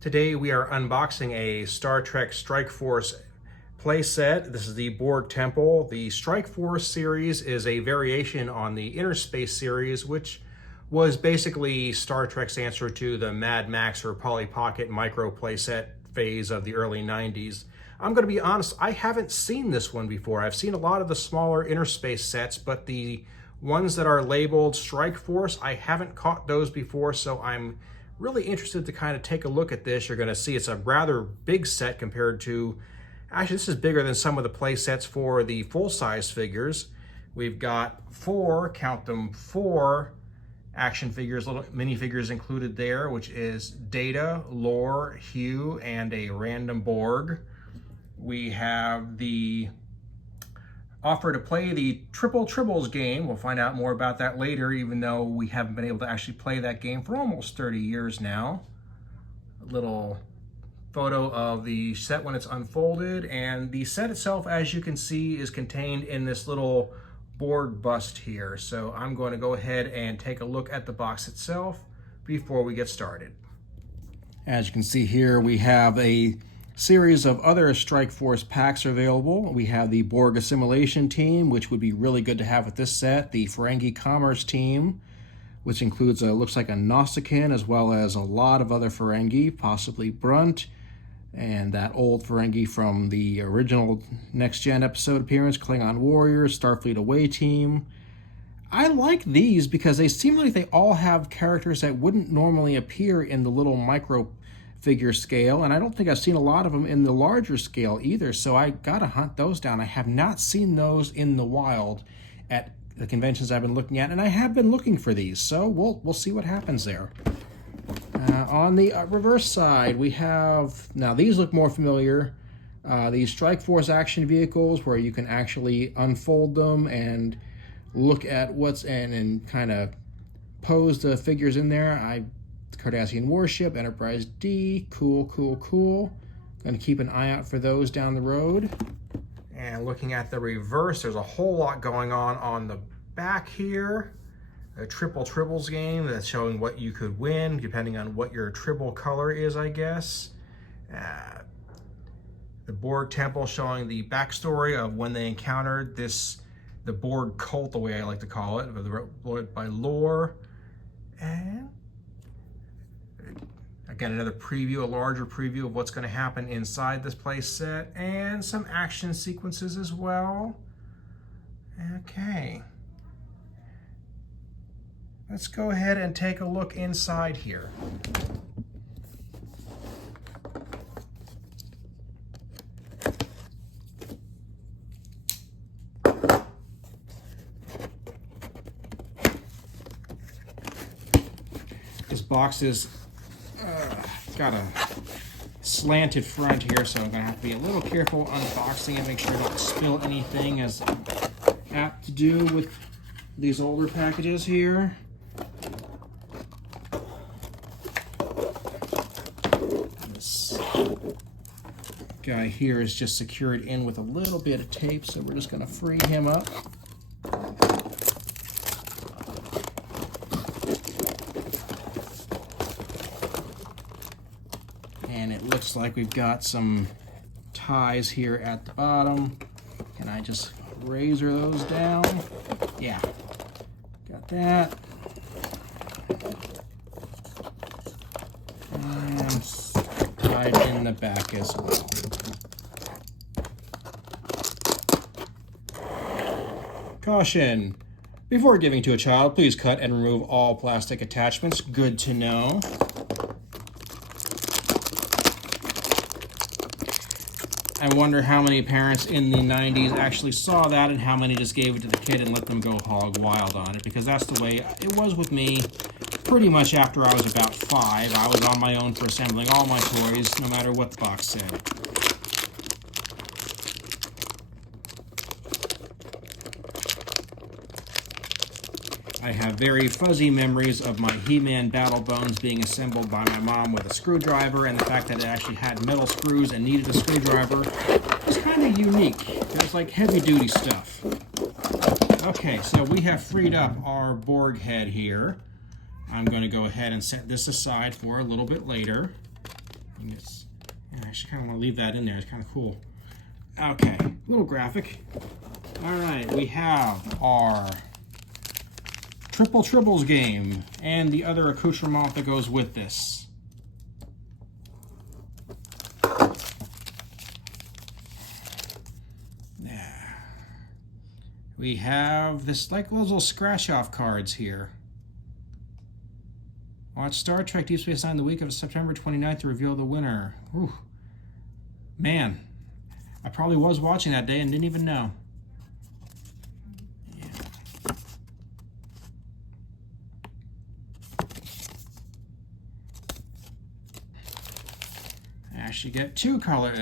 Today we are unboxing a Star Trek Strike Force playset. This is the Borg Temple. The Strike Force series is a variation on the Inner Space series, which was basically Star Trek's answer to the Mad Max or Polly Pocket micro playset phase of the early 90s. I'm going to be honest, I haven't seen this one before. I've seen a lot of the smaller Inner Space sets, but the ones that are labeled Strike Force, I haven't caught those before, so I'm really interested to kind of take a look at this. You're going to see it's a rather big set compared to, actually this is bigger than some of the play sets for the full-size figures. We've got count them, four action figures, little minifigures included there, which is Data, Lore, Hugh, and a random Borg. We have the offer to play the Triple Tribbles game. We'll find out more about that later, even though we haven't been able to actually play that game for almost 30 years now. A little photo of the set when it's unfolded, and the set itself, as you can see, is contained in this little Borg Bust here. So I'm going to go ahead and take a look at the box itself before we get started. As you can see here, we have a series of other Strike Force packs are available. We have the Borg Assimilation Team, which would be really good to have with this set. The Ferengi Commerce Team, which includes looks like a Nausicaan, as well as a lot of other Ferengi, possibly Brunt, and that old Ferengi from the original Next Gen episode appearance, Klingon Warriors, Starfleet Away Team. I like these because they seem like they all have characters that wouldn't normally appear in the little micro figure scale, and I don't think I've seen a lot of them in the larger scale either, so I gotta hunt those down. I have not seen those in the wild at the conventions I've been looking at, and I have been looking for these, so we'll see what happens there. On the reverse side, we have, now these look more familiar, these Strike Force action vehicles where you can actually unfold them and look at what's in and kind of pose the figures in there. Cardassian Warship, Enterprise D, cool. Going to keep an eye out for those down the road. And looking at the reverse, there's a whole lot going on the back here. A Triple Tribbles game that's showing what you could win, depending on what your Tribble color is, I guess. The Borg Temple showing the backstory of when they encountered the Borg cult, the way I like to call it, by Lore. And again, another preview, a larger preview of what's going to happen inside this play set, and some action sequences as well. Okay. Let's go ahead and take a look inside here. This box is got a slanted front here, so I'm going to have to be a little careful unboxing it, make sure I don't spill anything, as I'm apt to do with these older packages here. This guy here is just secured in with a little bit of tape, so we're just going to free him up. And it looks like we've got some ties here at the bottom. Can I just razor those down? Yeah, got that. And tied in the back as well. Caution! Before giving to a child, please cut and remove all plastic attachments. Good to know. I wonder how many parents in the 90s actually saw that and how many just gave it to the kid and let them go hog wild on it, because that's the way it was with me pretty much after I was about 5. I was on my own for assembling all my toys, no matter what the box said. I have very fuzzy memories of my He-Man Battle Bones being assembled by my mom with a screwdriver, and the fact that it actually had metal screws and needed a screwdriver was kind of unique. It was like heavy-duty stuff. Okay, so we have freed up our Borg head here. I'm going to go ahead and set this aside for a little bit later. I actually kind of want to leave that in there. It's kind of cool. Okay, a little graphic. All right, we have our Triple Tribbles game and the other accoutrement that goes with this. We have this, like those little scratch-off cards here. Watch Star Trek Deep Space Nine the week of September 29th to reveal the winner. Whew. Man, I probably was watching that day and didn't even know. Yeah. I actually get two cards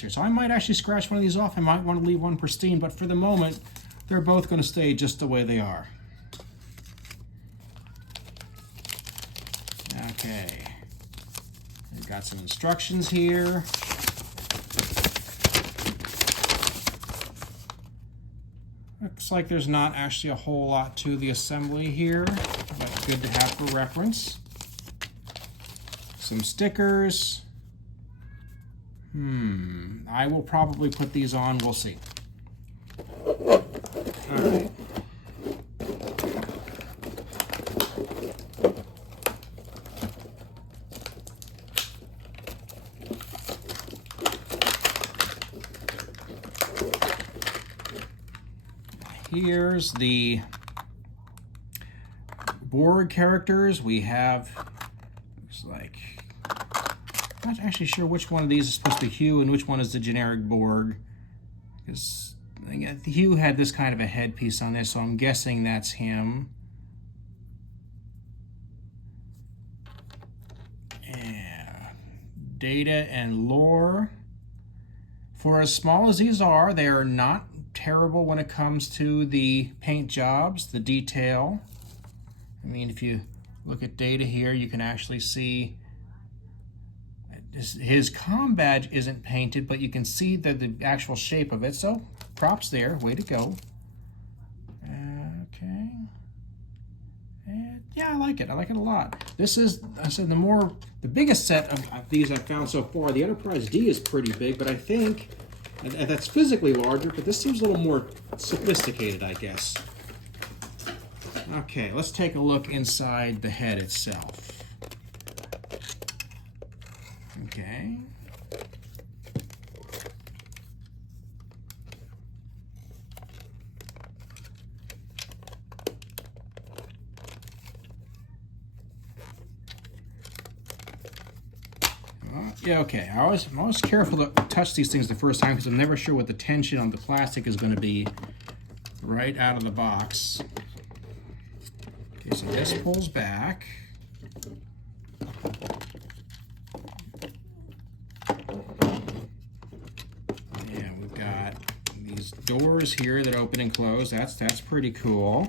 here, so I might actually scratch one of these off. I might want to leave one pristine, but for the moment, they're both going to stay just the way they are. Okay. We've got some instructions here. Looks like there's not actually a whole lot to the assembly here, but good to have for reference. Some stickers. I will probably put these on. We'll see. All right. Here's the Borg characters. We have, looks like, I'm not actually sure which one of these is supposed to be Hugh and which one is the generic Borg. Because Hugh had this kind of a headpiece on there, so I'm guessing that's him. Yeah. Data and lore. For as small as these are, they are not terrible when it comes to the paint jobs, the detail. I mean, if you look at Data here, you can actually see his comm badge isn't painted, but you can see the actual shape of it. So props there, way to go. Okay. And yeah, I like it. I like it a lot. This is, I said, the biggest set of these I've found so far. The Enterprise D is pretty big, but I think that's physically larger, but this seems a little more sophisticated, I guess. Okay, let's take a look inside the head itself. Okay. Yeah, okay. I'm always careful to touch these things the first time because I'm never sure what the tension on the plastic is going to be right out of the box. Okay, so this pulls back. Yeah, we've got these doors here that open and close. That's pretty cool.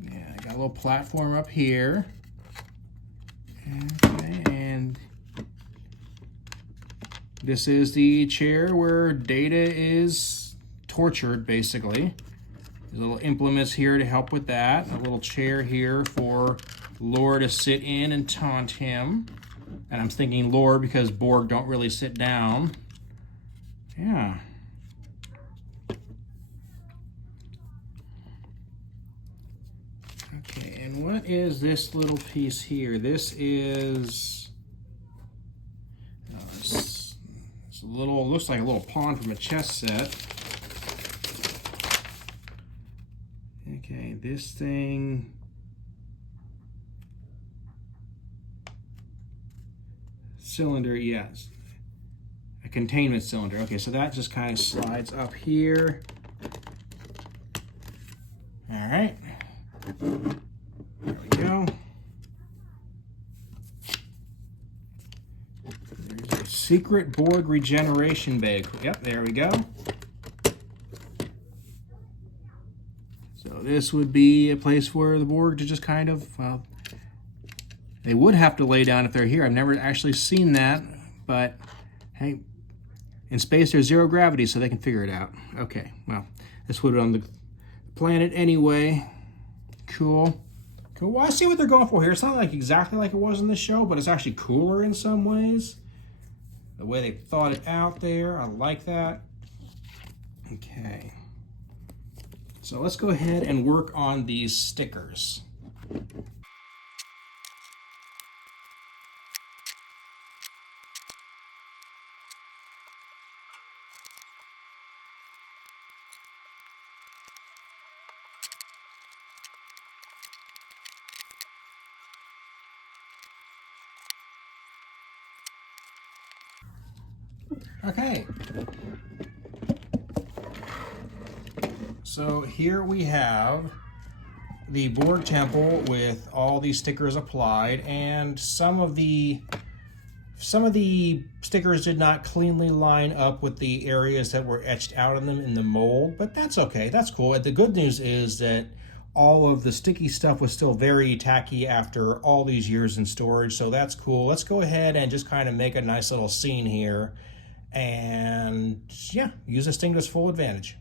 Yeah, I got a little platform up here. Okay, and this is the chair where Data is tortured, basically. There's little implements here to help with that. A little chair here for Lore to sit in and taunt him. And I'm thinking Lore because Borg don't really sit down. Yeah. Okay, and what is this little piece here? This is it's a little, looks like a little pawn from a chess set. Okay, this thing, cylinder, yes, a containment cylinder. Okay, so that just kind of slides up here. All right. There we go. There's a secret Borg regeneration bag. Yep, there we go. So this would be a place where the Borg to just kind of, well, they would have to lay down if they're here. I've never actually seen that, but hey, in space there's zero gravity, so they can figure it out. Okay, well, this would be on the planet anyway. Cool. Cool. Well, I see what they're going for here. It's not like exactly like it was in the show, but it's actually cooler in some ways. The way they thought it out there, I like that. Okay. So let's go ahead and work on these stickers. Okay. So here we have the Borg Temple with all these stickers applied, and some of the stickers did not cleanly line up with the areas that were etched out in them in the mold, but that's okay. That's cool. The good news is that all of the sticky stuff was still very tacky after all these years in storage, so that's cool. Let's go ahead and just kind of make a nice little scene here and yeah, use this thing to its full advantage.